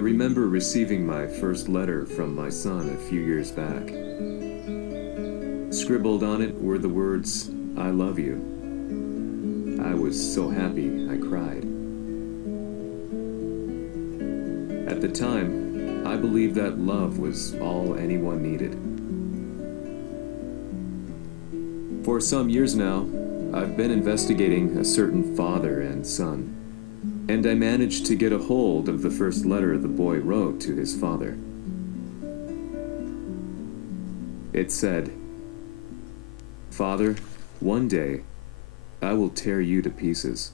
remember receiving my first letter from my son a few years back. Scribbled on it were the words, "I love you." I was so happy I cried. At the time, I believed that love was all anyone needed. For some years now, I've been investigating a certain father and son, and I managed to get a hold of the first letter the boy wrote to his father. It said, "Father, one day, I will tear you to pieces."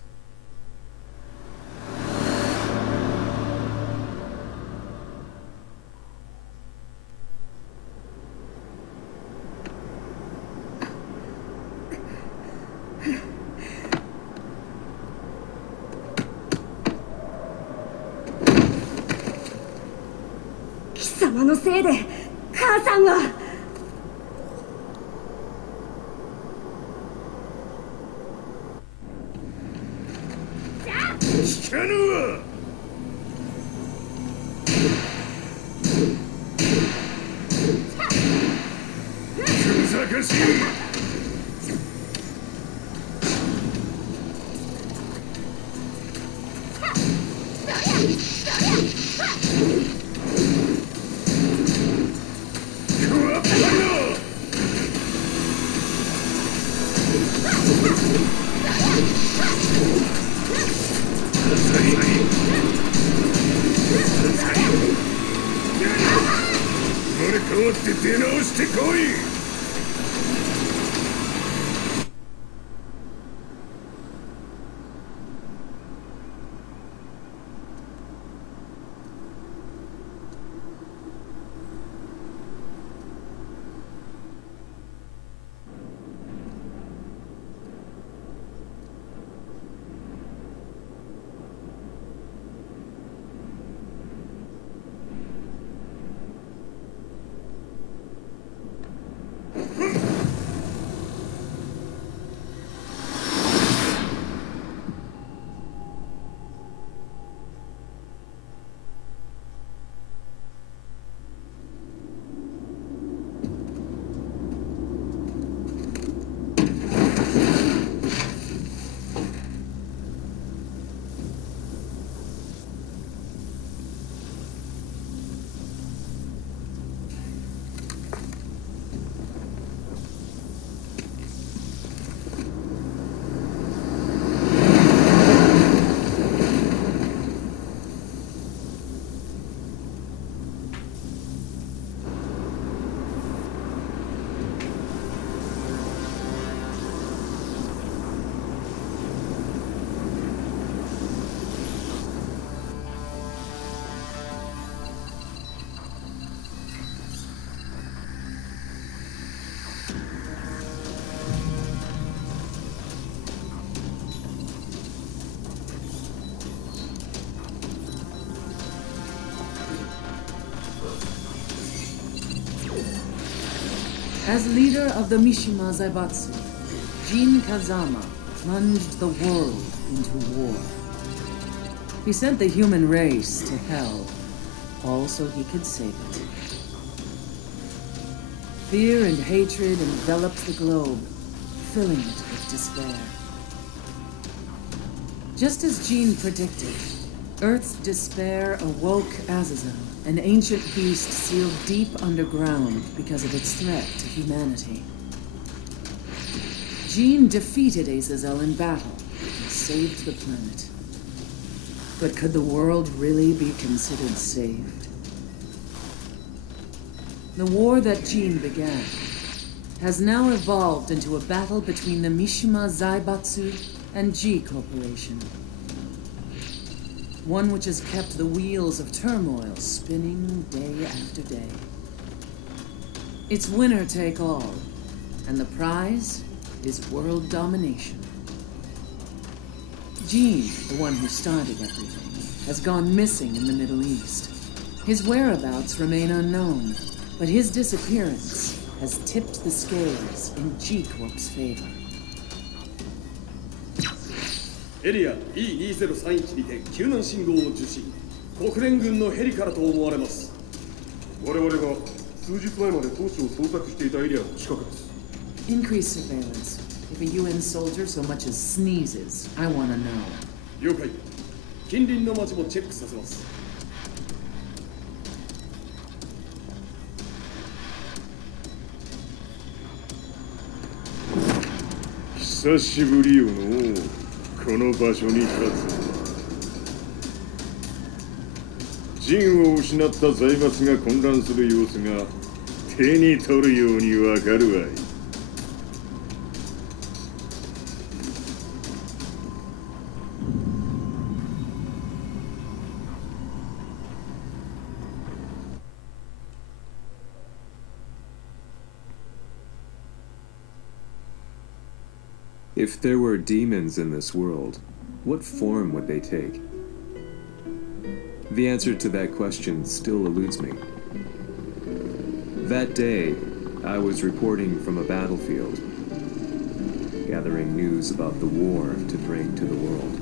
As leader of the Mishima Zaibatsu, Jin Kazama plunged the world into war. He sent the human race to hell, all so he could save it. Fear and hatred enveloped the globe, filling it with despair. Just as Jin predicted, Earth's despair awoke Azazel, an ancient beast sealed deep underground because of its threat to humanity. Jin defeated Azazel in battle and saved the planet. But could the world really be considered saved? The war that Jin began has now evolved into a battle between the Mishima Zaibatsu and G Corporation. One which has kept the wheels of turmoil spinning day after day. It's winner take all, and the prize is world domination. Jin, the one who started everything, has gone missing in the Middle East. His whereabouts remain unknown, but his disappearance has tipped the scales in G-Corp's favor. エリア E2031 にて救難信号を受信。国連軍のヘリからと思われます。我々が数日前まで当初を捜索していたエリアの近くです。Increase surveillance. If a UN soldier so much as sneezes, I want to know. 了解。近隣の町もチェックさせます。久しぶりよのこの場所に立つ。陣を失った財閥が混乱する様子が手に取るようにわかるわい。If there were demons in this world, what form would they take? The answer to that question still eludes me. That day, I was reporting from a battlefield, gathering news about the war to bring to the world.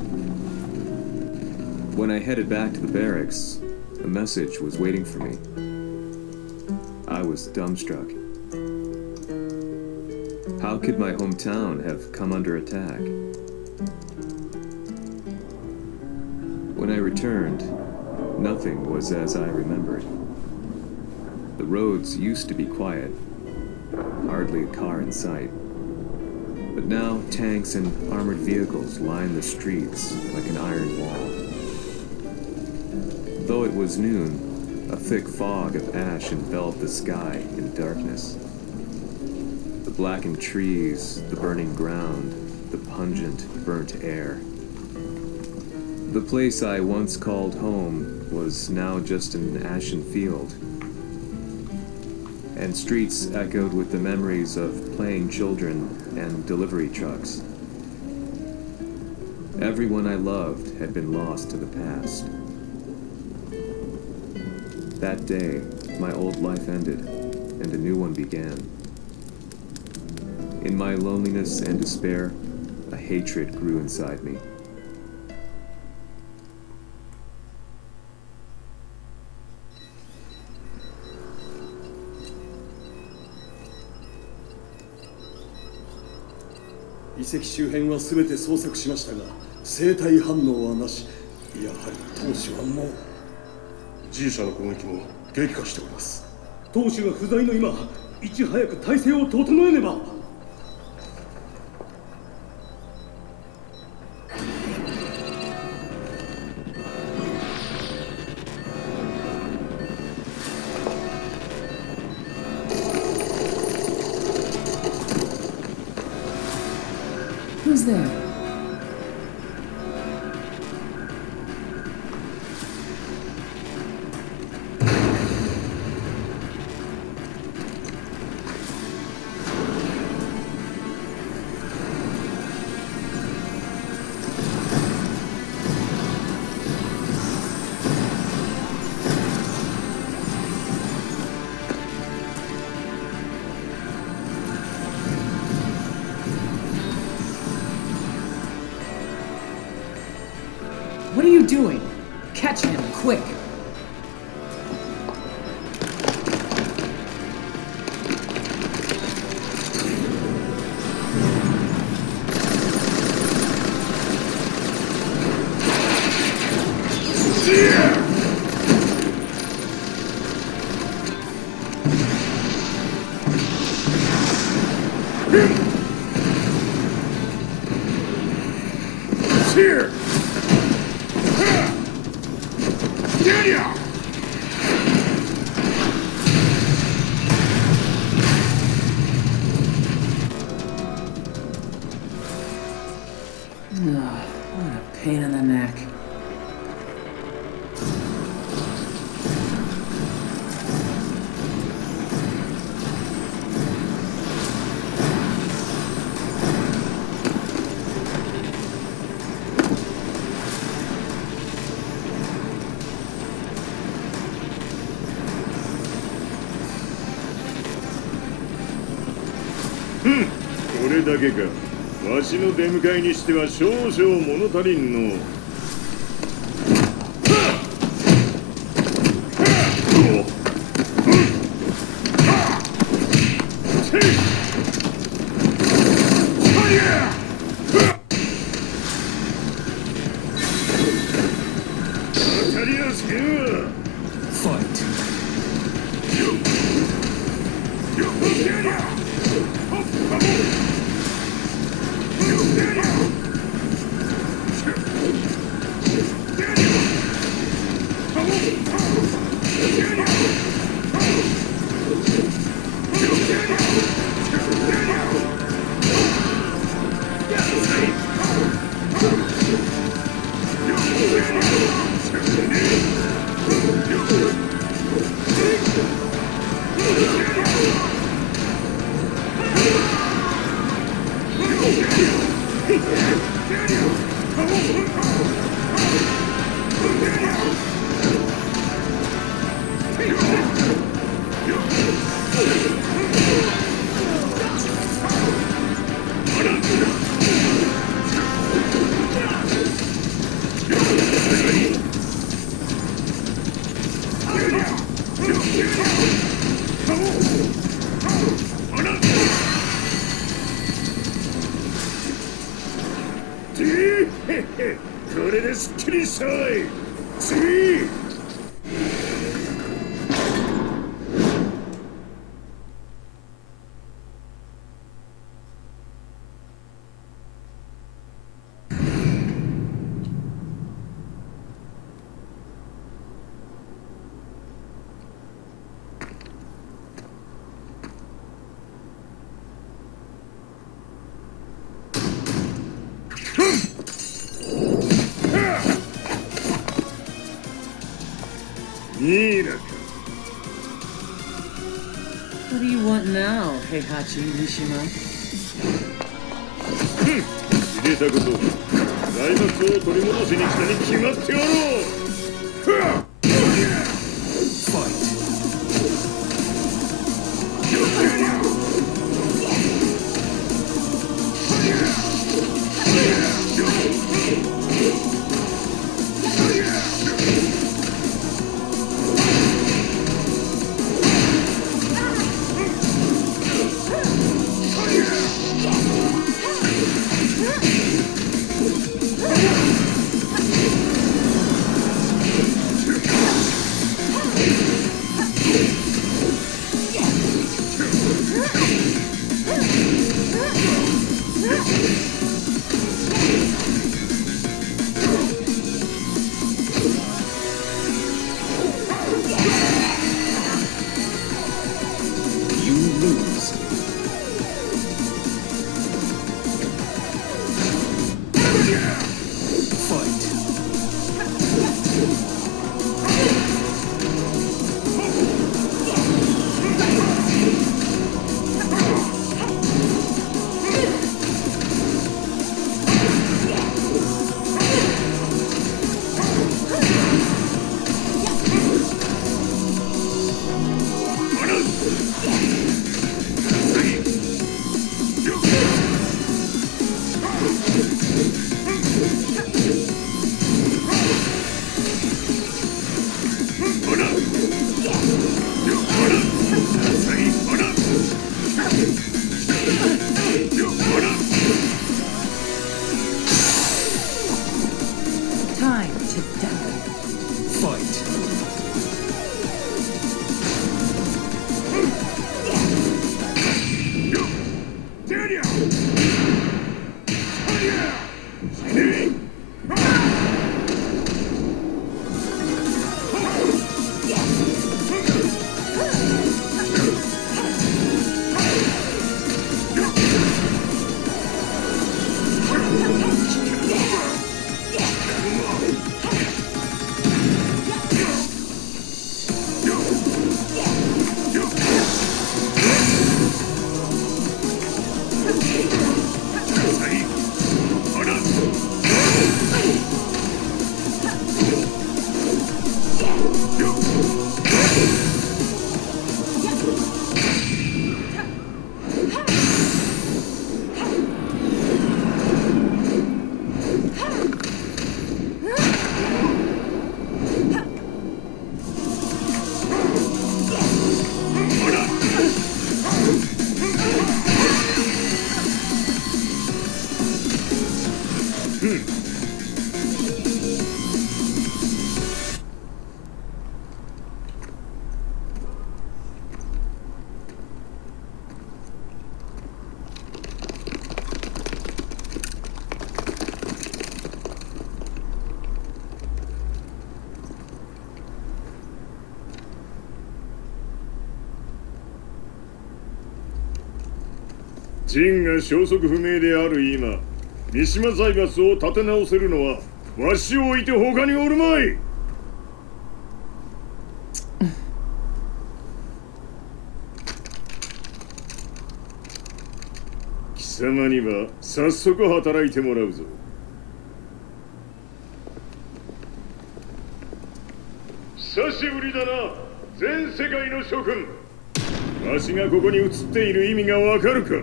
When I headed back to the barracks, a message was waiting for me. I was dumbstruck. How could my hometown have come under attack? When I returned, nothing was as I remembered. The roads used to be quiet, hardly a car in sight. But now tanks and armored vehicles line the streets like an iron wall. Though it was noon, a thick fog of ash enveloped the sky in darkness. The blackened trees, the burning ground, the pungent, burnt air. The place I once called home was now just an ashen field, and streets echoed with the memories of playing children and delivery trucks. Everyone I loved had been lost to the past. That day, my old life ended, and a new one began. In my loneliness and despair, a hatred grew inside me.遺跡周辺は全て捜索しましたが、生体反応はなし。やはり当主はもう。G 社の攻撃も激化しております。当主が不在の今、いち早く体制を整えねば。Who's there? What are you doing? Catch him, quick! Here! What a pain in the neck. Hmm. これだけか。わしの出迎えにしては少々物足りんの。これですっきりしたわい。次。What do you want now, Heihachi Mishima? 入れたこと、財閥を取り戻しに来たに決まっておろう。陣が消息不明である今、三島財閥を立て直せるのはわしを置いて他におるまい。貴貴様には早速働いてもらうぞ。久しぶりだな、全世界の諸君。わしがここに映っている意味がわかるか。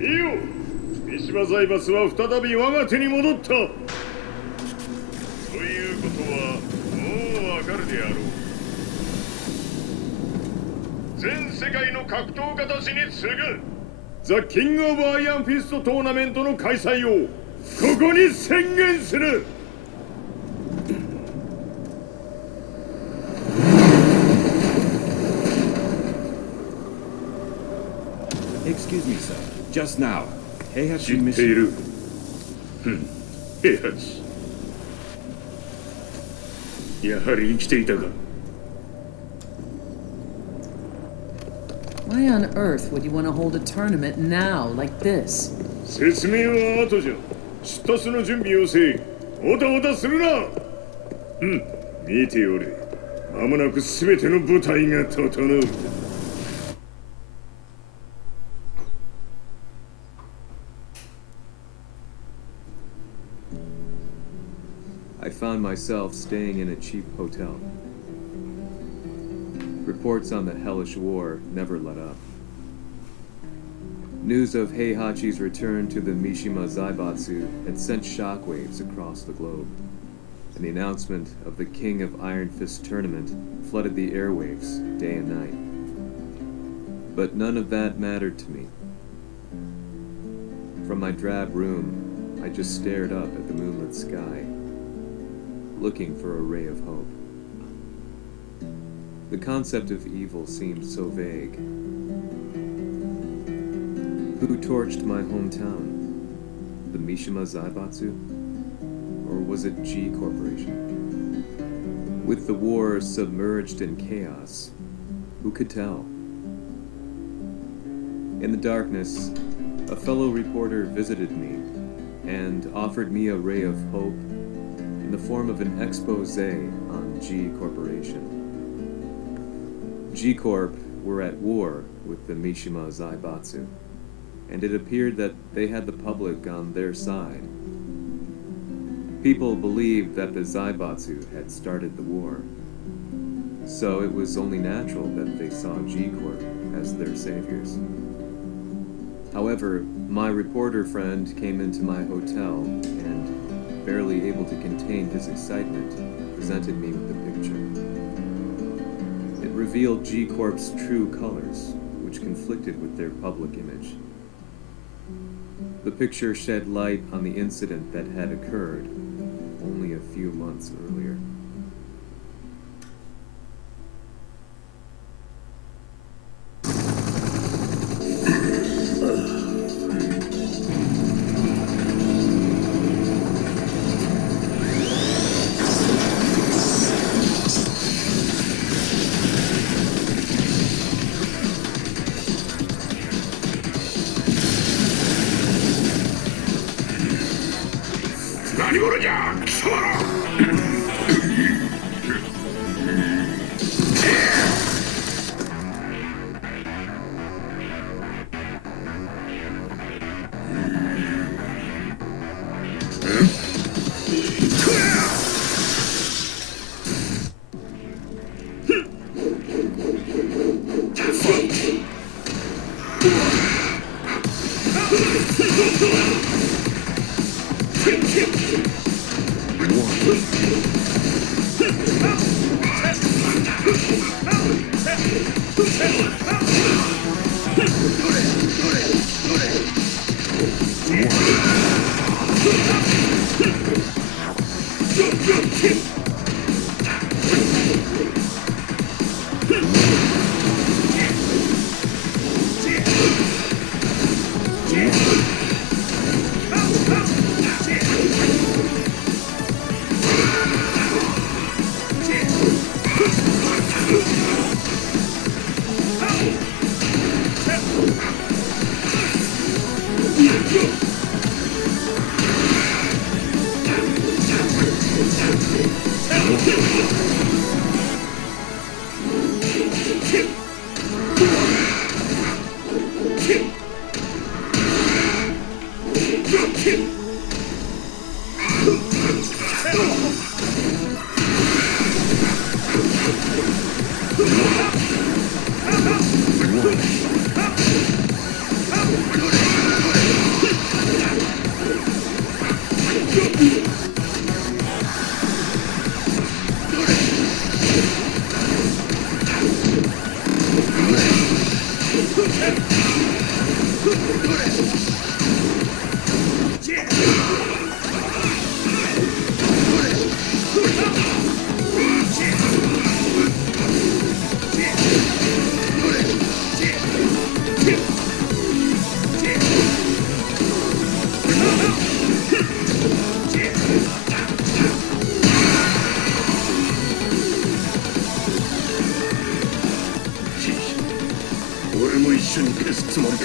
いいよ、三島財閥は再び我が手に戻った。ということはもうわかるであろう。全世界の格闘家たちに次ぐザ・キング・オブ・アイアンフィストトーナメントの開催をここに宣言する。Excuse me, sir. Just now, 平知八っている。平八。やはり生きていたか。Why on earth would you want to hold a tournament now, like this? 説明は後じゃ。出立の準備をせい。おたおたするな。見ておれ。まもなく全ての部隊が整う。I found myself staying in a cheap hotel. Reports on the hellish war never let up. News of Heihachi's return to the Mishima Zaibatsu had sent shockwaves across the globe, and the announcement of the King of Iron Fist tournament flooded the airwaves day and night. But none of that mattered to me. From my drab room, I just stared up at the moonlit sky, looking for a ray of hope. The concept of evil seemed so vague. Who torched my hometown? The Mishima Zaibatsu? Or was it G Corporation? With the war submerged in chaos, who could tell? In the darkness, a fellow reporter visited me and offered me a ray of hope in the form of an expose on G Corporation. G Corp were at war with the Mishima Zaibatsu, and it appeared that they had the public on their side. People believed that the Zaibatsu had started the war, so it was only natural that they saw G Corp as their saviors. However, my reporter friend came into my hotel and, barely able to contain his excitement, presented me with the picture. It revealed G Corp's true colors, which conflicted with their public image. The picture shed light on the incident that had occurred only a few months earlier. 俺も一緒に消すつもりか。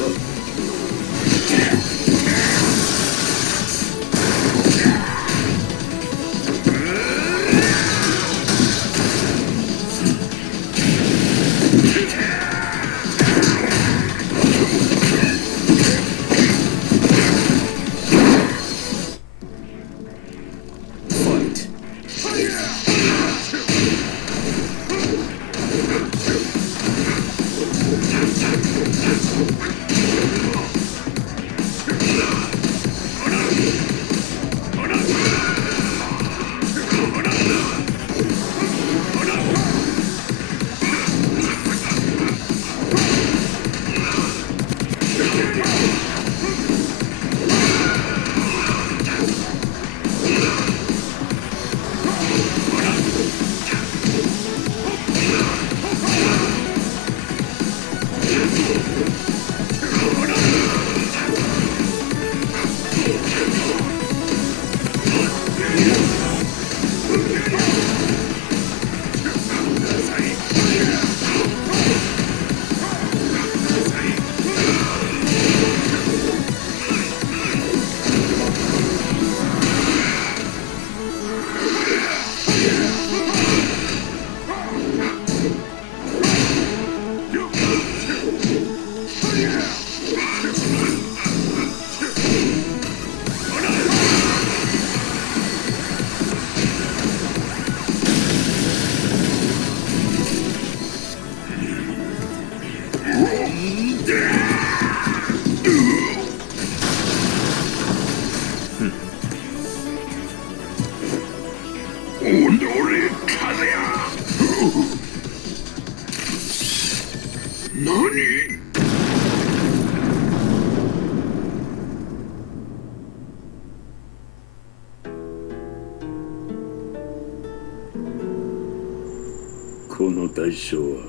この代償は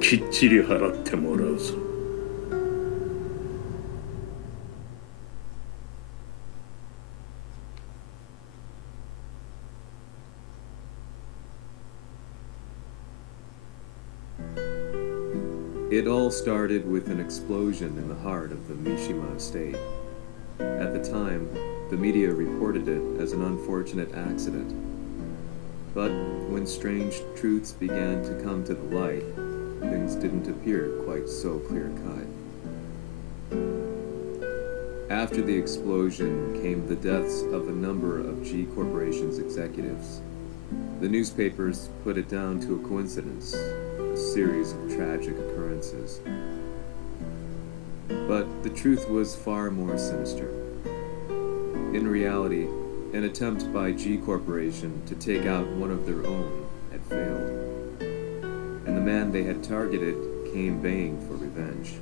きっちり払ってもらうぞ。It all started with an explosion in the heart of the Mishima estate. At the time, the media reported it as an unfortunate accident. But when strange truths began to come to the light, things didn't appear quite so clear-cut. After the explosion came the deaths of a number of G Corporation's executives. The newspapers put it down to a coincidence, a series of tragic occurrences. But the truth was far more sinister. In reality, an attempt by G Corporation to take out one of their own had failed, and the man they had targeted came baying for revenge.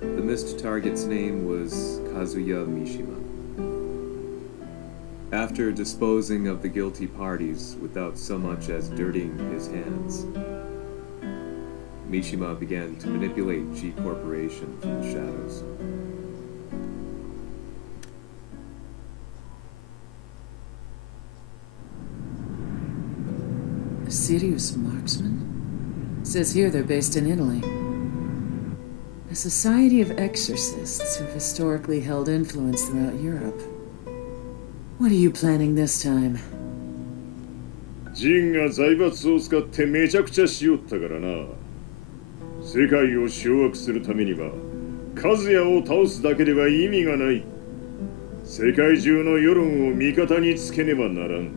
The missed target's name was Kazuya Mishima. After disposing of the guilty parties without so much as dirtying his hands, Mishima began to manipulate G Corporation from the shadows. A serious marksman? Says here they're based in Italy. A society of exorcists who've historically held influence throughout Europe. What are you planning this time? ジンが財閥を使ってめちゃくちゃしよったからな。世界を掌握するためには和也を倒すだけでは意味がない。世界中の世論を味方につけねばならん。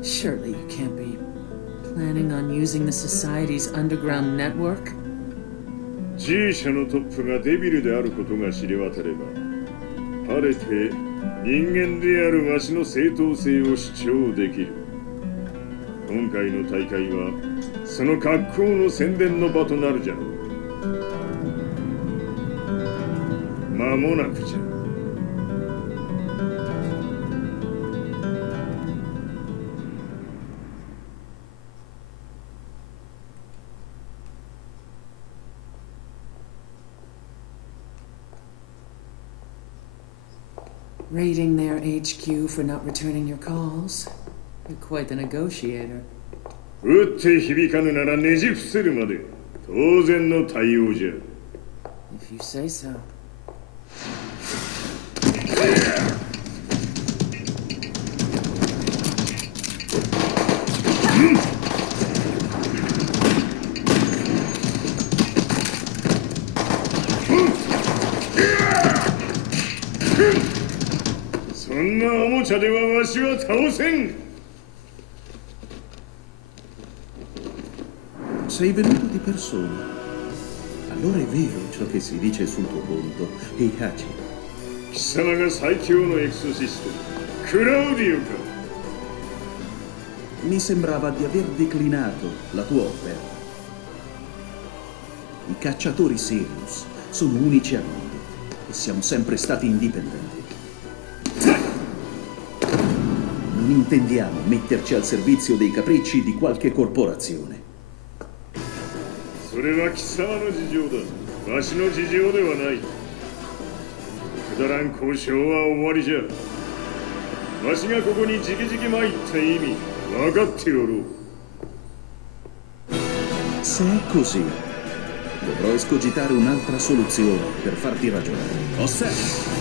Surely you can't be planning on using the Society's underground network? G 社のトップがデビルであることが知れ渡れば、晴れて人間であるわしの正当性を主張できる。今回の大会はその格好の宣伝の場となるじゃろう。間もなくじゃ。Raiding their HQ for not returning your calls. You're quite the negotiator. 打って響かぬならねじ伏せるまで当然の対応じゃ。 If you say so. そんなおもちゃではわしは倒せん。 Sei venuto di persona. Allora è vero ciò che si dice sul tuo conto, Heihachi. 貴様が最強のエクソシスト、クラウディオか。 Mi sembrava di aver declinato la tua offerta. I cacciatori Sirius sono unici al mondo e siamo sempre stati indipendenti. Non intendiamo metterci al servizio dei capricci di qualche corporazione. それは貴様の事情だ。わしの事情ではない。くだらん交渉は終わりじゃ。わしがここに直々参った意味、分かっておろう。 Se è così, dovrò escogitare un'altra soluzione per farti ragionare. Osserva!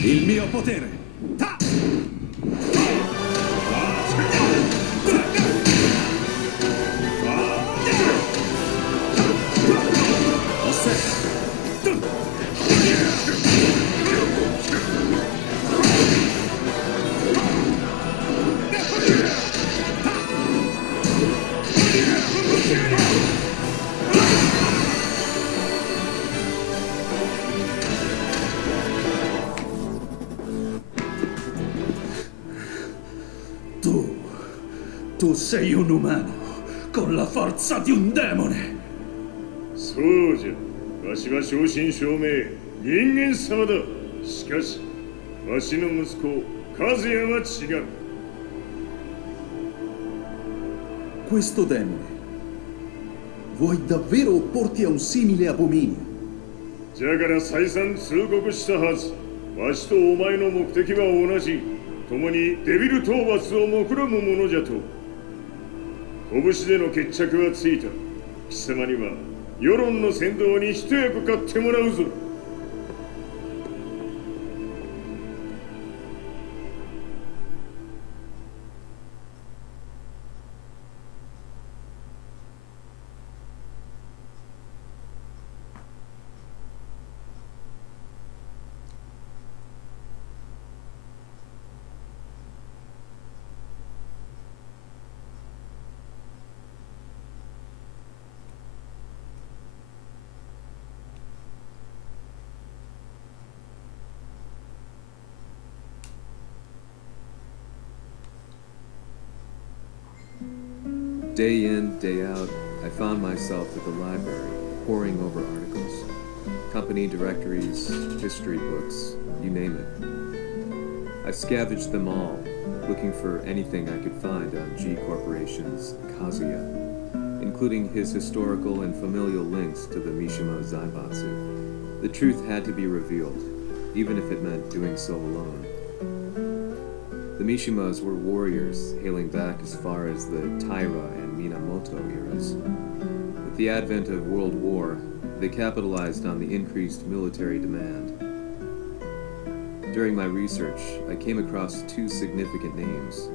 Il mio potere! Tu sei un umano con la forza di un demone. そうじゃ。わしは正真正銘人間様だ。しかし、わしの息子和也は違う。 Questo demone vuoi davvero opporti a un simile abominio? じゃから再三通告したはず。わしとお前の目的は同じ。共にデビル討伐を目論むものじゃと。拳での決着はついた。貴様には世論の先導に一役買ってもらうぞ。Day in, day out, I found myself at the library, poring over articles, company directories, history books, you name it. I scavenged them all, looking for anything I could find on G Corporation's Kazuya, including his historical and familial links to the Mishima Zaibatsu. The truth had to be revealed, even if it meant doing so alone. The Mishimas were warriors hailing back as far as the Taira and Minamoto eras. With the advent of World War, they capitalized on the increased military demand. During my research, I came across two significant names.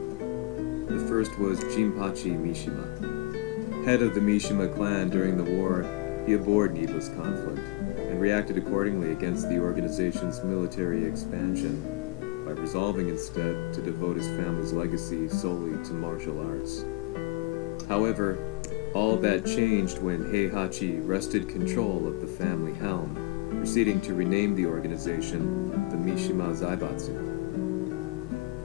The first was Jinpachi Mishima. Head of the Mishima clan during the war, he abhorred needless conflict and reacted accordingly against the organization's military expansion by resolving instead to devote his family's legacy solely to martial arts. However, all that changed when Heihachi wrested control of the family helm, proceeding to rename the organization the Mishima Zaibatsu.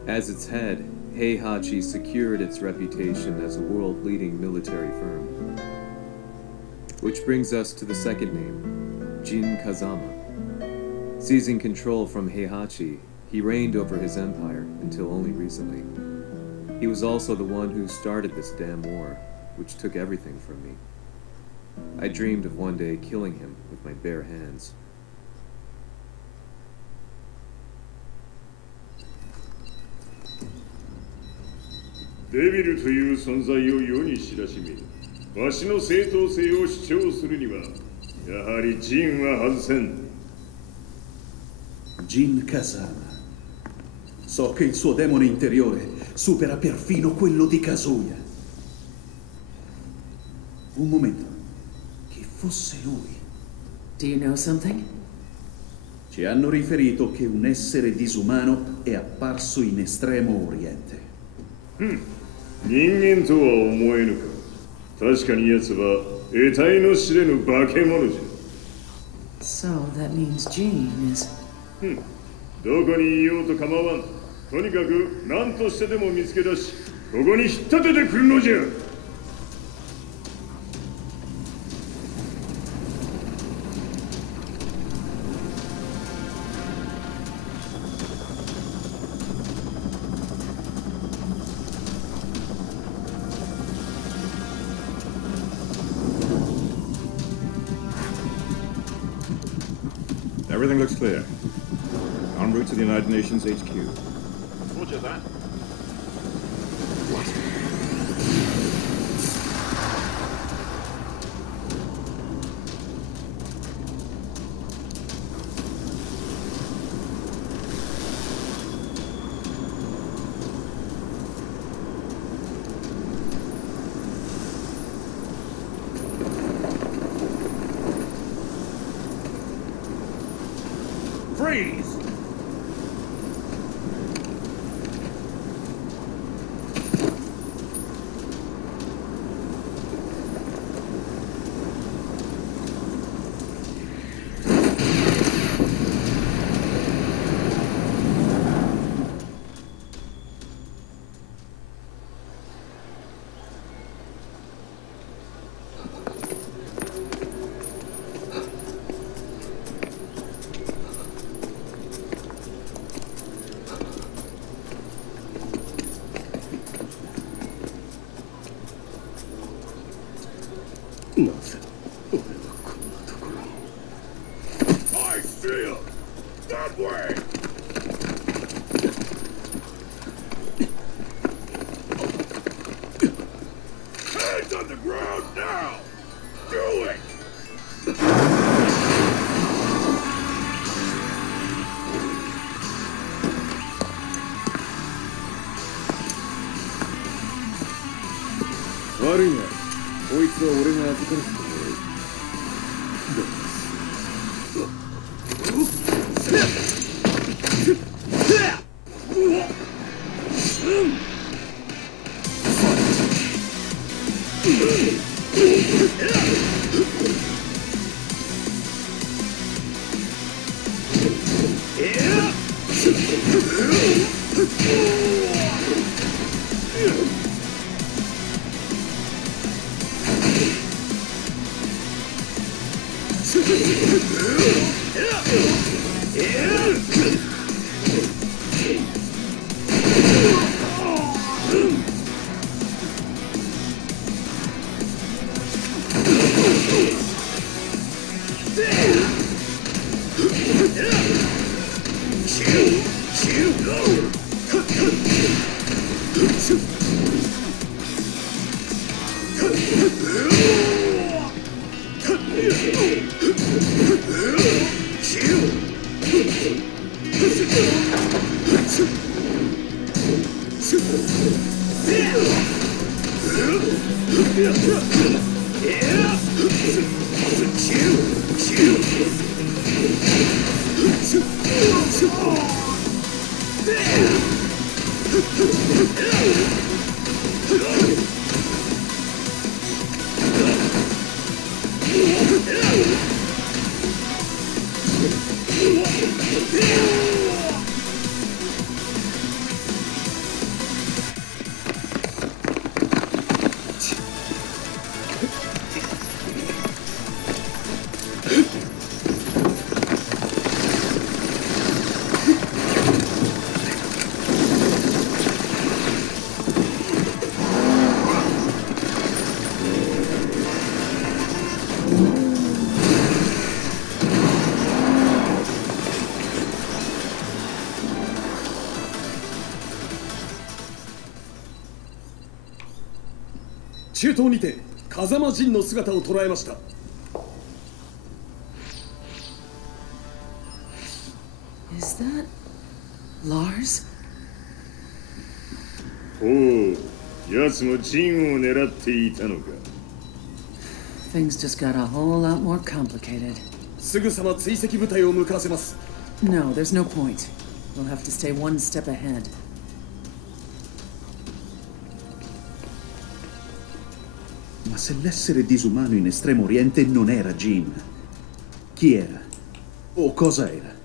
As its head, Heihachi secured its reputation as a world-leading military firm. Which brings us to the second name, Jin Kazama. Seizing control from Heihachi, he reigned over his empire until only recently. He was also the one who started this damn war, which took everything from me. I dreamed of one day killing him with my bare hands. Devil という存在を世に知らしめ、わしの正当性を主張するには、やはりジンは外せん。Jin Kazama. So che il suo demone interiore supera perfino quello di Kazuya. Un momento. Chi fosse lui? Do you know something? Ci hanno riferito che un essere disumano è apparso in Estremo Oriente. 人間とは思えぬか。確かに奴は得体の知れぬ化け物じゃ。So that means Jean is... どこにいようと構わん。とにかく何としてでも見つけ出し、ここに引っ立ててくるのじゃ。Everything looks clear. En route to the United Nations HQ. Roger that. Freeze! I see him! That way! Hands on the ground now! Do it! Worry not. こいつは俺が預かるからね。中東にて風間陣の姿を捉えました。Is that Lars? おお、奴も陣を狙っていたのか。Things just got a whole lot more complicated. すぐさま追跡部隊を向かわせます。No, there's no point. We'll have to stay one step ahead. Ma se l'essere disumano in Estremo Oriente non era Jin, chi era? O cosa era?